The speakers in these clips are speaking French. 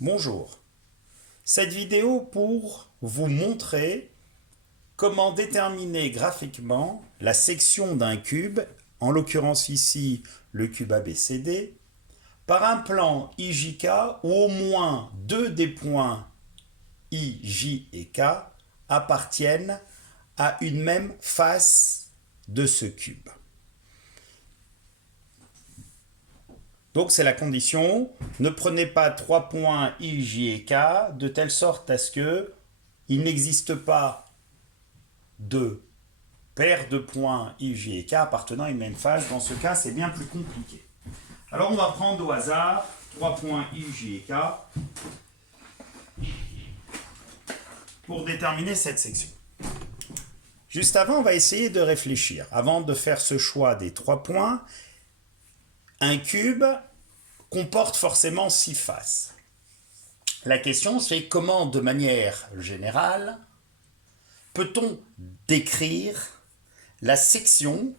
Bonjour. Cette vidéo pour vous montrer comment déterminer graphiquement la section d'un cube, en l'occurrence ici le cube ABCD, par un plan IJK où au moins deux des points I, J et K appartiennent à une même face de ce cube. Donc c'est la condition, ne prenez pas trois points I, J et K de telle sorte à ce que il n'existe pas de paire de points I, J et K appartenant à une même face. Dans ce cas, c'est bien plus compliqué. Alors on va prendre au hasard trois points I, J et K pour déterminer cette section. Juste avant, on va essayer de réfléchir. Avant de faire ce choix des trois points, un cube comporte forcément six faces. La question, c'est comment, de manière générale, peut-on décrire la section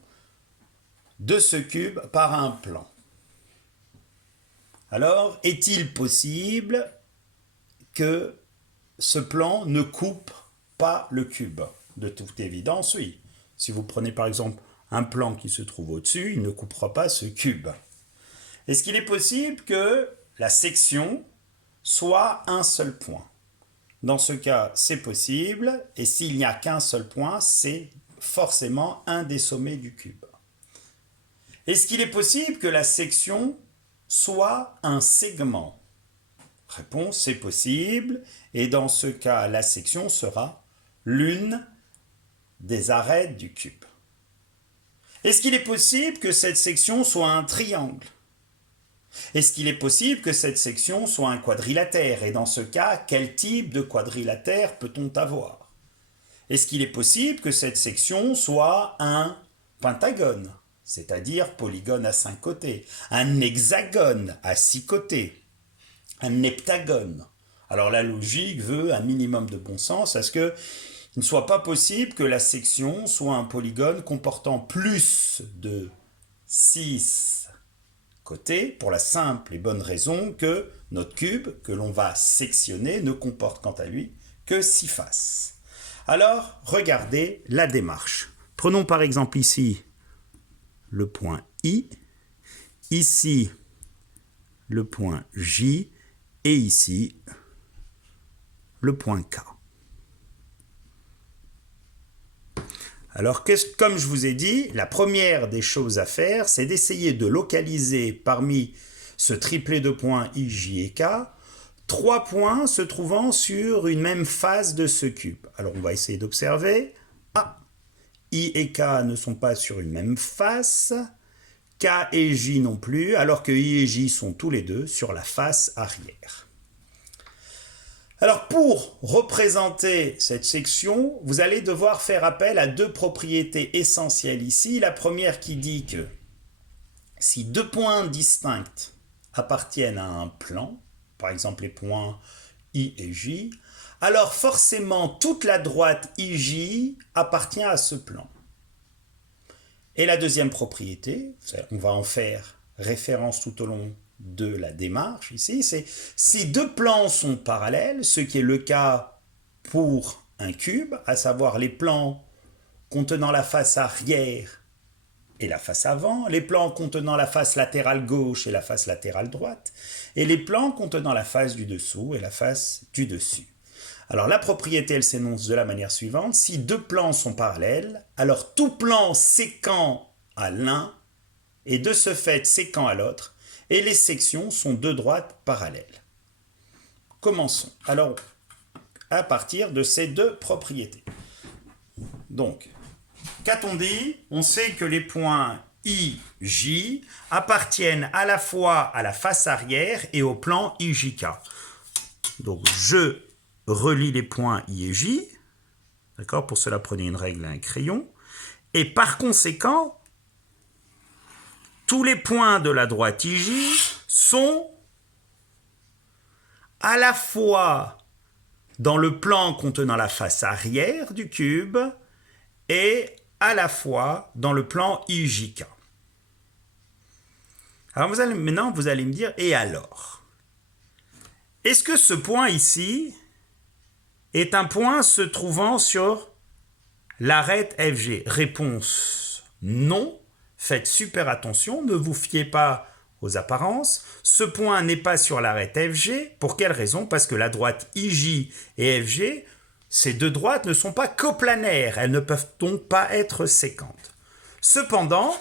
de ce cube par un plan? Alors, est-il possible que ce plan ne coupe pas le cube? De toute évidence, oui. Si vous prenez par exemple un plan qui se trouve au-dessus, il ne coupera pas ce cube. Est-ce qu'il est possible que la section soit un seul point? Dans ce cas, c'est possible, et s'il n'y a qu'un seul point, c'est forcément un des sommets du cube. Est-ce qu'il est possible que la section soit un segment? Réponse, c'est possible, et dans ce cas, la section sera l'une des arêtes du cube. Est-ce qu'il est possible que cette section soit un triangle? Est-ce qu'il est possible que cette section soit un quadrilatère? Et dans ce cas, quel type de quadrilatère peut-on avoir? Est-ce qu'il est possible que cette section soit un pentagone, c'est-à-dire polygone à 5 côtés, un hexagone à 6 côtés, un heptagone? Alors la logique veut un minimum de bon sens à ce qu'il ne soit pas possible que la section soit un polygone comportant plus de 6 côté, pour la simple et bonne raison que notre cube, que l'on va sectionner, ne comporte quant à lui que 6 faces. Alors, regardez la démarche. Prenons par exemple ici le point I, ici le point J et ici le point K. Alors, comme je vous ai dit, la première des choses à faire, c'est d'essayer de localiser parmi ce triplet de points I, J et K, 3 points se trouvant sur une même face de ce cube. Alors, on va essayer d'observer. Ah, I et K ne sont pas sur une même face, K et J non plus, alors que I et J sont tous les deux sur la face arrière. Alors pour représenter cette section, vous allez devoir faire appel à deux propriétés essentielles ici. La première qui dit que si deux points distincts appartiennent à un plan, par exemple les points I et J, alors forcément toute la droite IJ appartient à ce plan. Et la deuxième propriété, on va en faire référence tout au long de la démarche ici, c'est si deux plans sont parallèles, ce qui est le cas pour un cube, à savoir les plans contenant la face arrière et la face avant, les plans contenant la face latérale gauche et la face latérale droite, et les plans contenant la face du dessous et la face du dessus. Alors la propriété, elle s'énonce de la manière suivante: si deux plans sont parallèles, alors tout plan séquent à l'un et de ce fait séquent à l'autre, et les sections sont deux droites parallèles. Commençons. Alors, à partir de ces deux propriétés. Donc, qu'a-t-on dit? On sait que les points I, J appartiennent à la fois à la face arrière et au plan IJK. Donc, je relie les points I et J. D'accord? Pour cela, prenez une règle et un crayon. Et par conséquent, tous les points de la droite IJ sont à la fois dans le plan contenant la face arrière du cube et à la fois dans le plan IJK. Alors maintenant, vous allez me dire, et alors? Est-ce que ce point ici est un point se trouvant sur l'arête FG? Réponse non. Faites super attention, ne vous fiez pas aux apparences. Ce point n'est pas sur l'arête FG. Pour quelle raison? Parce que la droite IJ et FG, ces deux droites ne sont pas coplanaires. Elles ne peuvent donc pas être séquentes. Cependant,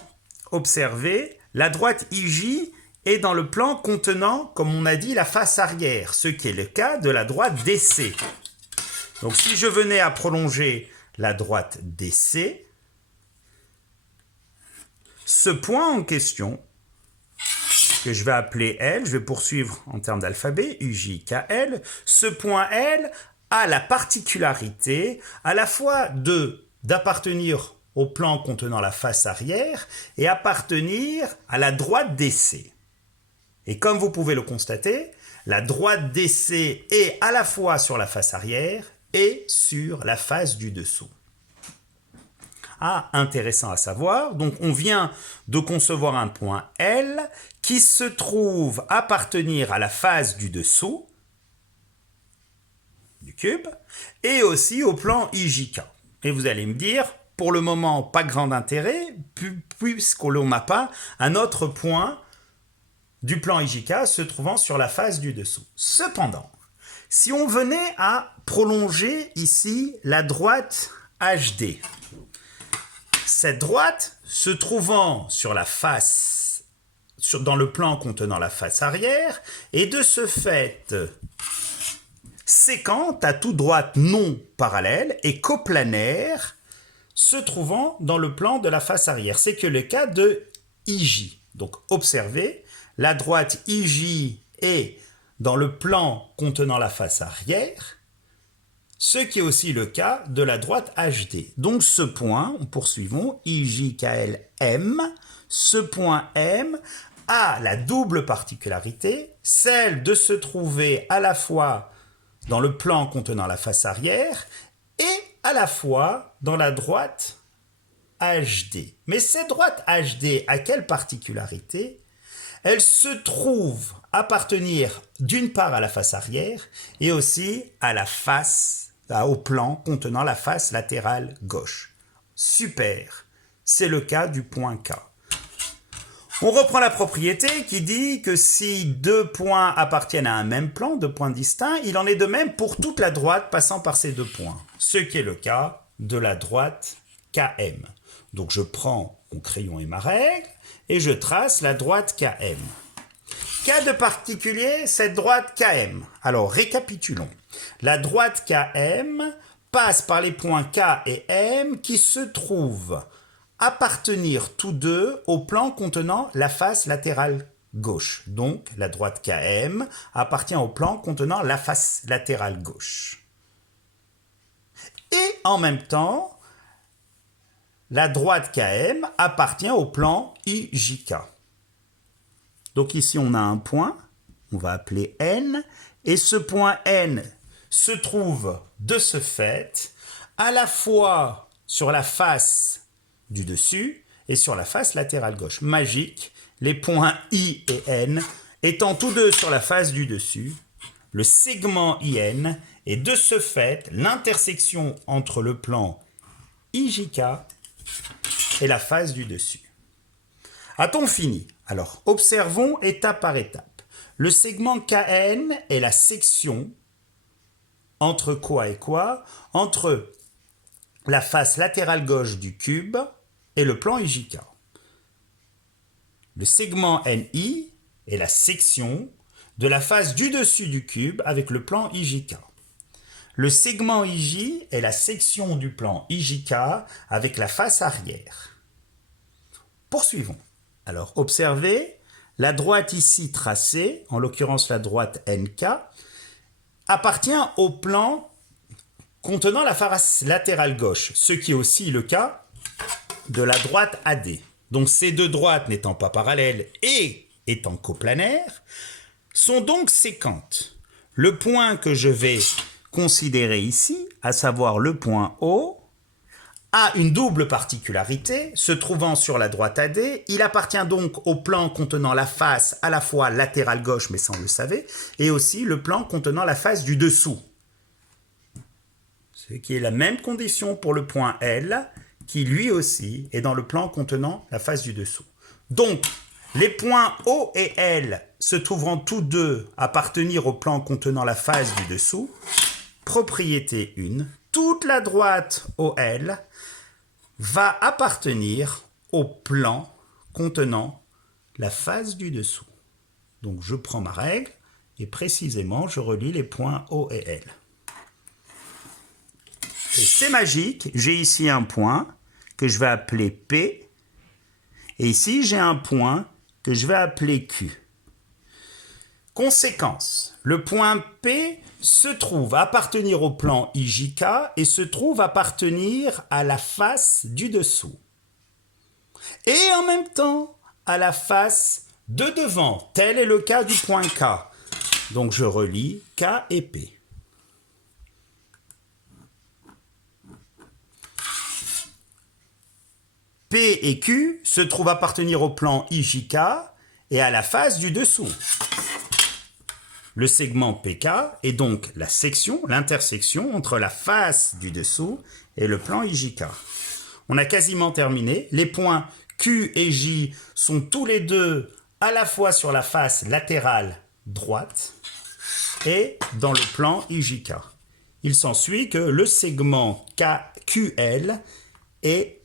observez, la droite IJ est dans le plan contenant, comme on a dit, la face arrière, ce qui est le cas de la droite DC. Donc si je venais à prolonger la droite DC, ce point en question, que je vais appeler L, je vais poursuivre en termes d'alphabet, UJKL, ce point L a la particularité à la fois d'appartenir au plan contenant la face arrière et appartenir à la droite DC. Et comme vous pouvez le constater, la droite DC est à la fois sur la face arrière et sur la face du dessous. Ah, intéressant à savoir. Donc, on vient de concevoir un point L qui se trouve appartenir à la face du dessous du cube et aussi au plan IJK. Et vous allez me dire, pour le moment, pas grand intérêt, puisqu'on n'a pas un autre point du plan IJK se trouvant sur la face du dessous. Cependant, si on venait à prolonger ici la droite HD, cette droite se trouvant sur la face, dans le plan contenant la face arrière, est de ce fait séquente à toute droite non parallèle et coplanaire se trouvant dans le plan de la face arrière. C'est que le cas de IJ. Donc observez, la droite IJ est dans le plan contenant la face arrière, ce qui est aussi le cas de la droite HD. Donc ce point, poursuivons, IJKLM, ce point M a la double particularité, celle de se trouver à la fois dans le plan contenant la face arrière et à la fois dans la droite HD. Mais cette droite HD a quelle particularité? Elle se trouve appartenir d'une part à la face arrière et aussi à la face, au plan contenant la face latérale gauche. Super, c'est le cas du point K. On reprend la propriété qui dit que si deux points appartiennent à un même plan, deux points distincts, il en est de même pour toute la droite passant par ces deux points, ce qui est le cas de la droite KM. Donc je prends mon crayon et ma règle et je trace la droite KM. Qu'a de particulier cette droite KM? Alors récapitulons. La droite KM passe par les points K et M qui se trouvent appartenir tous deux au plan contenant la face latérale gauche. Donc la droite KM appartient au plan contenant la face latérale gauche. Et en même temps, la droite KM appartient au plan IJK. Donc ici on a un point, on va appeler N, et ce point N se trouve de ce fait à la fois sur la face du dessus et sur la face latérale gauche. Magique, les points I et N étant tous deux sur la face du dessus, le segment IN est de ce fait l'intersection entre le plan IJK et la face du dessus. A-t-on fini? Alors, observons étape par étape. Le segment KN est la section entre quoi et quoi? Entre la face latérale gauche du cube et le plan IJK. Le segment NI est la section de la face du dessus du cube avec le plan IJK. Le segment IJ est la section du plan IJK avec la face arrière. Poursuivons. Alors, observez, la droite ici tracée, en l'occurrence la droite NK, appartient au plan contenant la face latérale gauche, ce qui est aussi le cas de la droite AD. Donc ces deux droites n'étant pas parallèles et étant coplanaires, sont donc séquentes. Le point que je vais considérer ici, à savoir le point O, a une double particularité, se trouvant sur la droite AD, il appartient donc au plan contenant la face à la fois latérale gauche, mais ça on le savait, et aussi le plan contenant la face du dessous. Ce qui est la même condition pour le point L, qui lui aussi est dans le plan contenant la face du dessous. Donc, les points O et L se trouveront tous deux appartenir au plan contenant la face du dessous. Propriété 1, toute la droite OL va appartenir au plan contenant la face du dessous. Donc je prends ma règle et précisément je relie les points O et L. Et c'est magique, j'ai ici un point que je vais appeler P et ici j'ai un point que je vais appeler Q. Conséquence, le point P se trouve appartenir au plan IJK et se trouve appartenir à la face du dessous. Et en même temps, à la face de devant. Tel est le cas du point K. Donc je relie K et P. P et Q se trouvent appartenir au plan IJK et à la face du dessous. Le segment PK est donc la section, l'intersection entre la face du dessous et le plan IJK. On a quasiment terminé. Les points Q et J sont tous les deux à la fois sur la face latérale droite et dans le plan IJK. Il s'ensuit que le segment QL est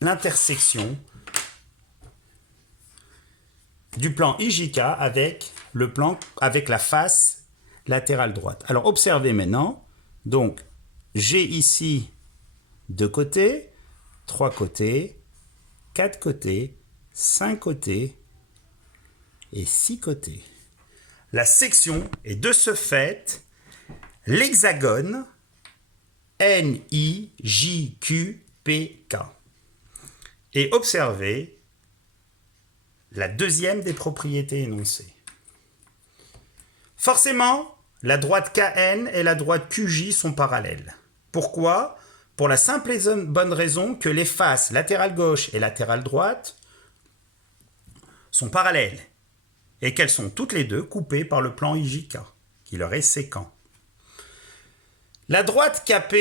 l'intersection du plan IJK avec la face latérale droite. Alors observez maintenant, donc j'ai ici 2 côtés, 3 côtés, 4 côtés, 5 côtés et 6 côtés. La section est de ce fait l'hexagone NIJQPK. Et observez la deuxième des propriétés énoncées. Forcément, la droite KN et la droite QJ sont parallèles. Pourquoi ? Pour la simple et bonne raison que les faces latérale gauche et latérale droite sont parallèles et qu'elles sont toutes les deux coupées par le plan IJK, qui leur est séquent. La droite KP,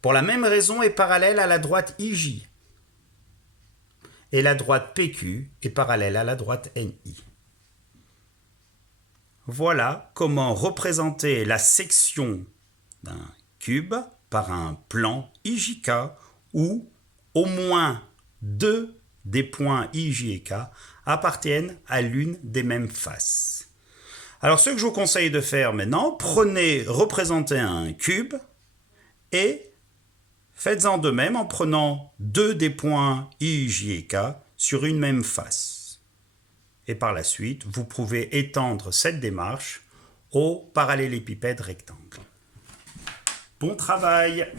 pour la même raison, est parallèle à la droite IJ. Et la droite PQ est parallèle à la droite NI. Voilà comment représenter la section d'un cube par un plan IJK où au moins 2 des points IJ et K appartiennent à l'une des mêmes faces. Alors ce que je vous conseille de faire maintenant, représentez un cube et faites-en de même en prenant 2 des points IJ et K sur une même face. Et par la suite, vous pouvez étendre cette démarche au parallélépipède rectangle. Bon travail!